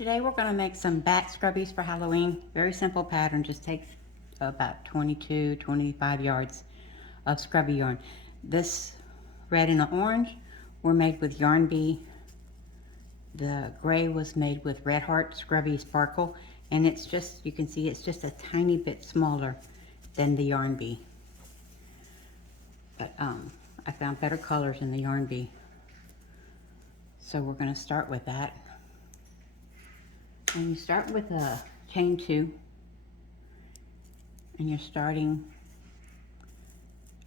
Today we're going to make some back scrubbies for Halloween. Very simple pattern, just takes about 25 yards of scrubby yarn. This red and the orange were made with Yarn Bee. The gray was made with Red Heart Scrubby Sparkle, and it's just, you can see it's just a tiny bit smaller than the Yarn Bee. But I found better colors in the Yarn Bee. So we're going to start with that. And you start with a chain 2, and you're starting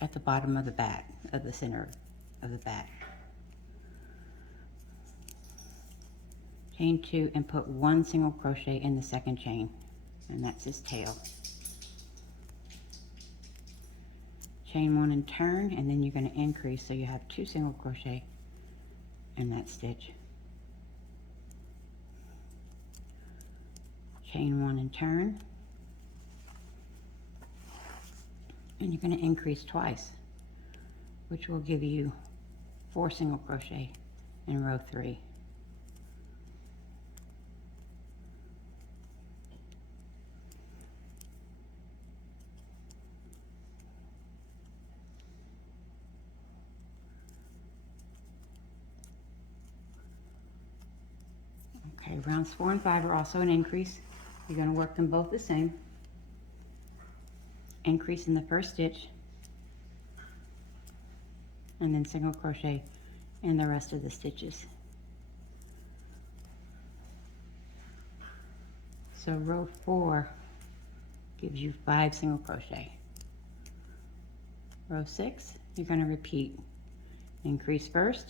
at the bottom of the bat, of the center of the bat. Chain 2 and put 1 single crochet in the second chain, and that's his tail. Chain 1 and turn, and then you're going to increase so you have 2 single crochet in that stitch. Chain 1 and turn, and you're going to increase twice, which will give you 4 single crochet in row 3. Okay, rounds 4 and 5 are also an increase. You're going to work them both the same. Increase in the first stitch, and then single crochet in the rest of the stitches. So row 4 gives you 5 single crochet. Row 6, you're going to repeat. Increase first,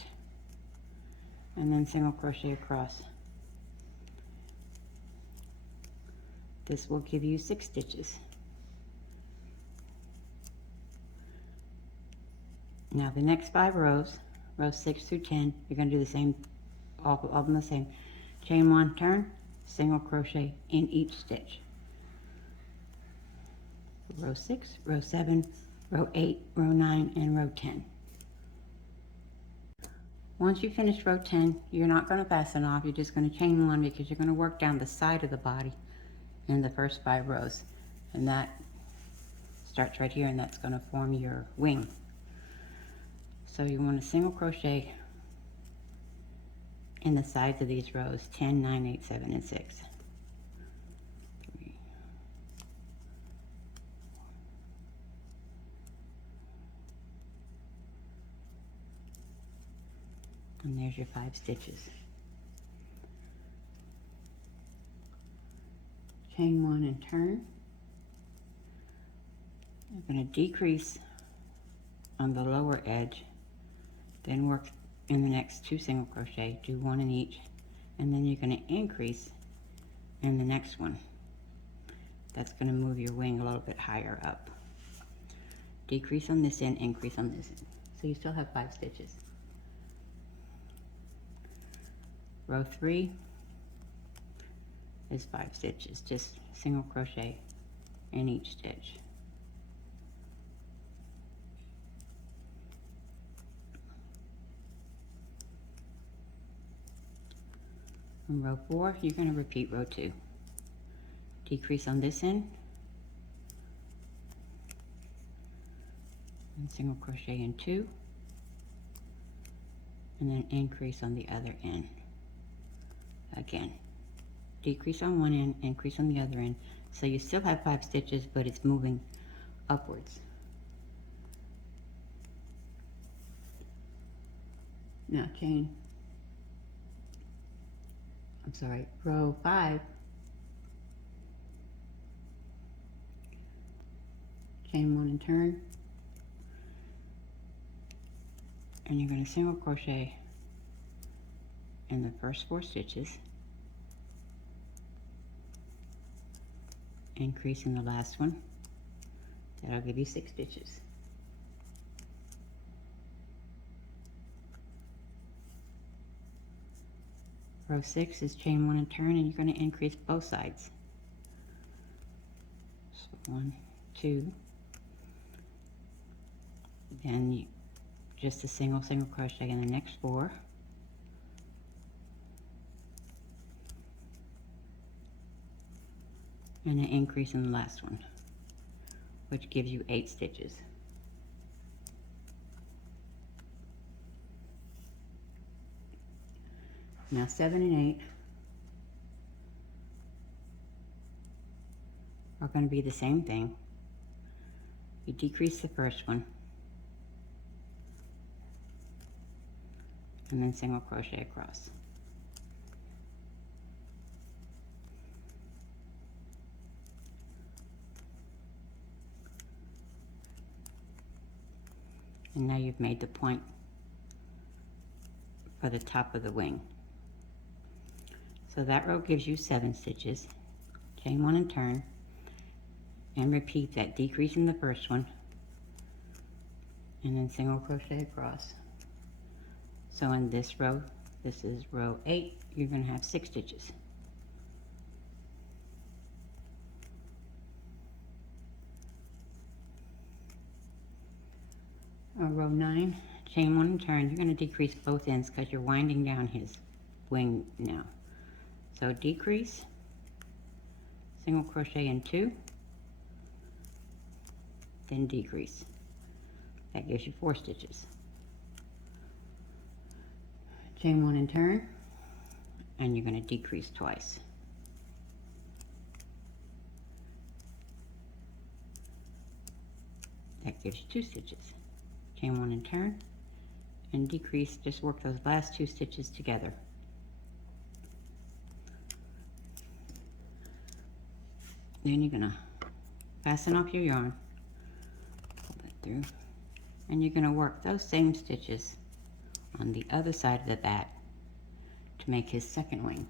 and then single crochet across. This will give you 6 stitches. Now the next 5 rows, rows 6 through 10, you're going to do the same, all of them the same. Chain 1, turn, single crochet in each stitch. Row 6, row 7, row 8, row 9, and row 10. Once you finish row 10, you're not going to fasten off, you're just going to chain 1 because you're going to work down the side of the body in the first 5 rows, and that starts right here, and that's going to form your wing. So you want to single crochet in the sides of these rows 10, 9, 8, 7, and 6. 3, and there's your 5 stitches. Chain 1 and turn. You're going to decrease on the lower edge, then work in the next 2 single crochet, do 1 in each, and then you're going to increase in the next one. That's going to move your wing a little bit higher up. Decrease on this end, increase on this end. So you still have 5 stitches. Row 3 is 5 stitches, just single crochet in each stitch. In row 4, you're going to repeat row 2. Decrease on this end, and single crochet in 2, and then increase on the other end. Again, decrease on one end, increase on the other end, so you still have 5 stitches, but it's moving upwards. Now row 5, chain 1 and turn, and you're going to single crochet in the first 4 stitches, increase in the last one. That'll give you 6 stitches. Row 6 is chain 1 and turn, and you're going to increase both sides. So 1, 2, then just a single crochet in the next 4, and an increase in the last one, which gives you 8 stitches. Now 7 and 8 are going to be the same thing. You decrease the first one and then single crochet across. And now you've made the point for the top of the wing. So that row gives you 7 stitches. Chain 1 and turn, and repeat that, decreasing the first one and then single crochet across. So in this row, this is row 8, you're going to have 6 stitches. Row 9, chain 1 and turn. You're going to decrease both ends because you're winding down his wing now. So decrease, single crochet in 2, then decrease. That gives you 4 stitches. Chain 1 and turn, and you're going to decrease twice. That gives you 2 stitches. Chain 1 and turn, and decrease. Just work those last 2 stitches together. Then you're going to fasten off your yarn, pull that through, and you're going to work those same stitches on the other side of the bat to make his second wing.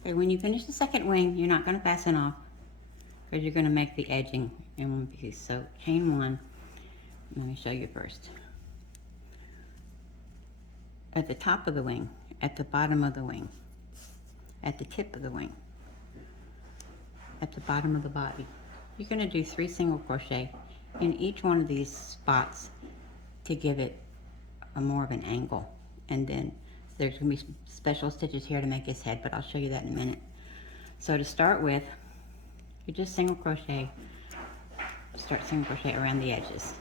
Okay, when you finish the second wing, you're not going to fasten off because you're going to make the edging in one piece. So chain 1, let me show you first. At the top of the wing, at the bottom of the wing, at the tip of the wing, at the bottom of the body, you're going to do 3 single crochet in each one of these spots to give it a more of an angle. And then there's going to be special stitches here to make his head, but I'll show you that in a minute. So to start with, you just single crochet, start single crochet around the edges.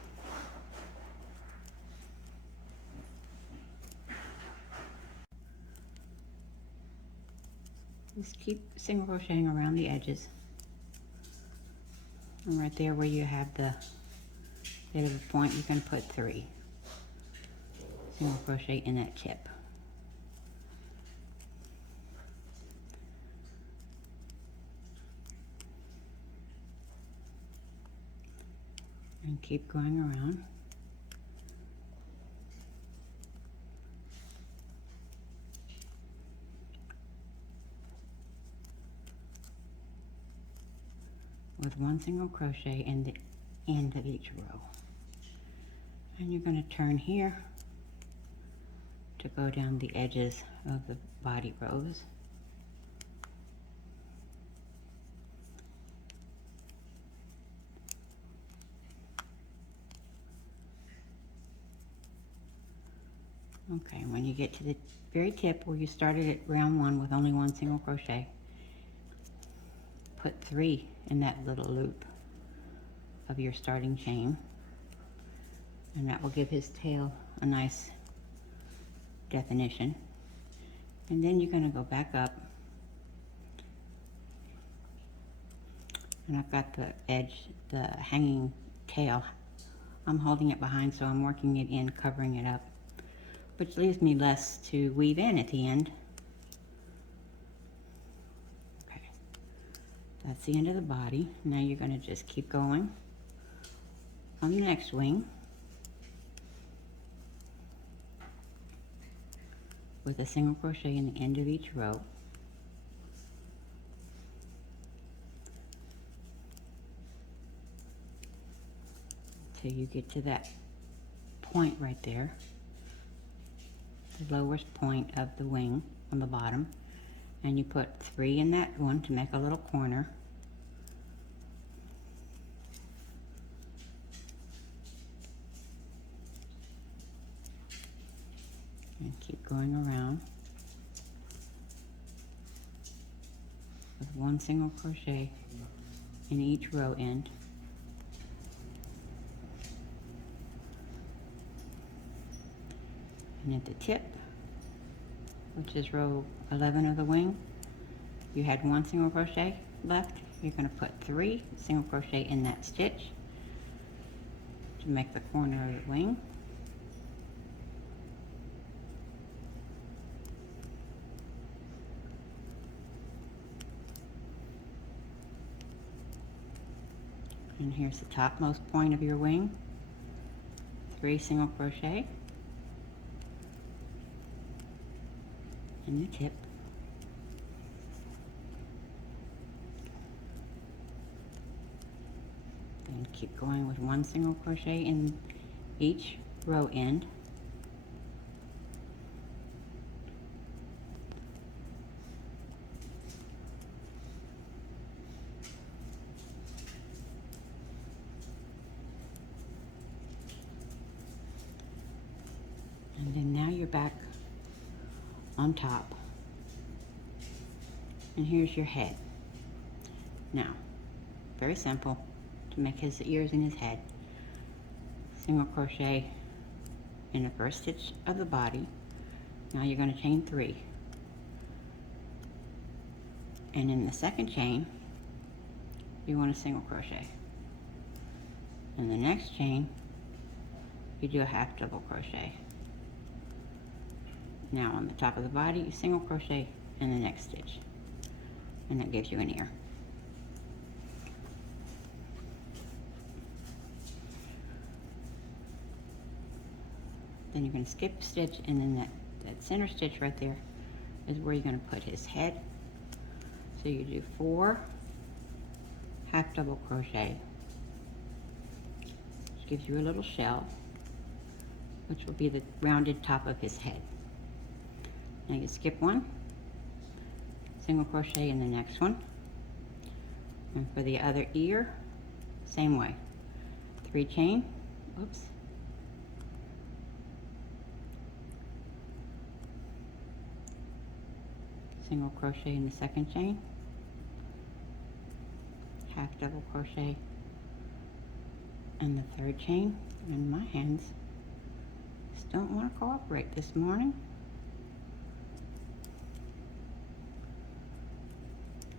Just keep single crocheting around the edges. And right there where you have the bit of a point, you can put 3 single crochet in that tip. And keep going around. With 1 single crochet in the end of each row. And you're going to turn here to go down the edges of the body rows. Okay, when you get to the very tip where you started at round 1 with only 1 single crochet, put 3 in that little loop of your starting chain, and that will give his tail a nice definition. And then you're going to go back up, and I've got the edge, the hanging tail, I'm holding it behind, so I'm working it in, covering it up, which leaves me less to weave in at the end. That's the end of the body. Now you're going to just keep going on the next wing with a single crochet in the end of each row. Till you get to that point right there, the lowest point of the wing on the bottom. And you put 3 in that one to make a little corner. And keep going around. 1 single crochet in each row end. And at the tip, which is row 11 of the wing, you had 1 single crochet left. You're going to put 3 single crochet in that stitch to make the corner of the wing. And here's the topmost point of your wing. 3 single crochet in the tip. Then keep going with 1 single crochet in each row end. And then now you're back on top. And here's your head. Now, very simple, to make his ears and his head. Single crochet in the first stitch of the body. Now you're going to chain 3. And in the second chain, you want a single crochet. In the next chain, you do a half double crochet. Now on the top of the body, you single crochet in the next stitch. And that gives you an ear. Then you're going to skip a stitch, and then that center stitch right there is where you're going to put his head. So you do 4 half double crochet, which gives you a little shell, which will be the rounded top of his head. Now you skip 1, single crochet in the next one, and for the other ear, same way, 3 chain, oops, single crochet in the second chain, half double crochet in the third chain, and my hands just don't want to cooperate this morning.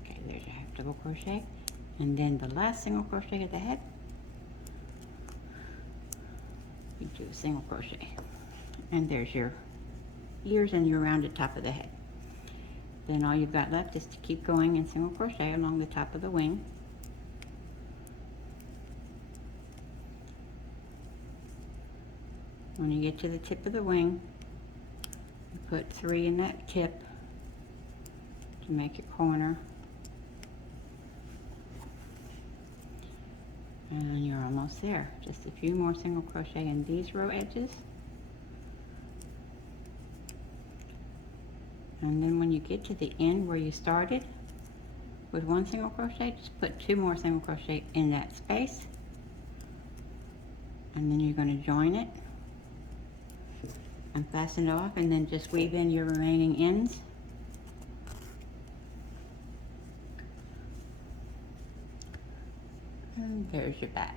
Okay, there's your half double crochet, and then the last single crochet at the head, you do a single crochet, and there's your ears and your rounded top of the head. Then all you've got left is to keep going in single crochet along the top of the wing. When you get to the tip of the wing, you put 3 in that tip to make your corner. And you're almost there. Just a few more single crochet in these row edges. And then when you get to the end where you started with 1 single crochet, just put 2 more single crochet in that space. And then you're going to join it and fasten it off, and then just weave in your remaining ends. And there's your back.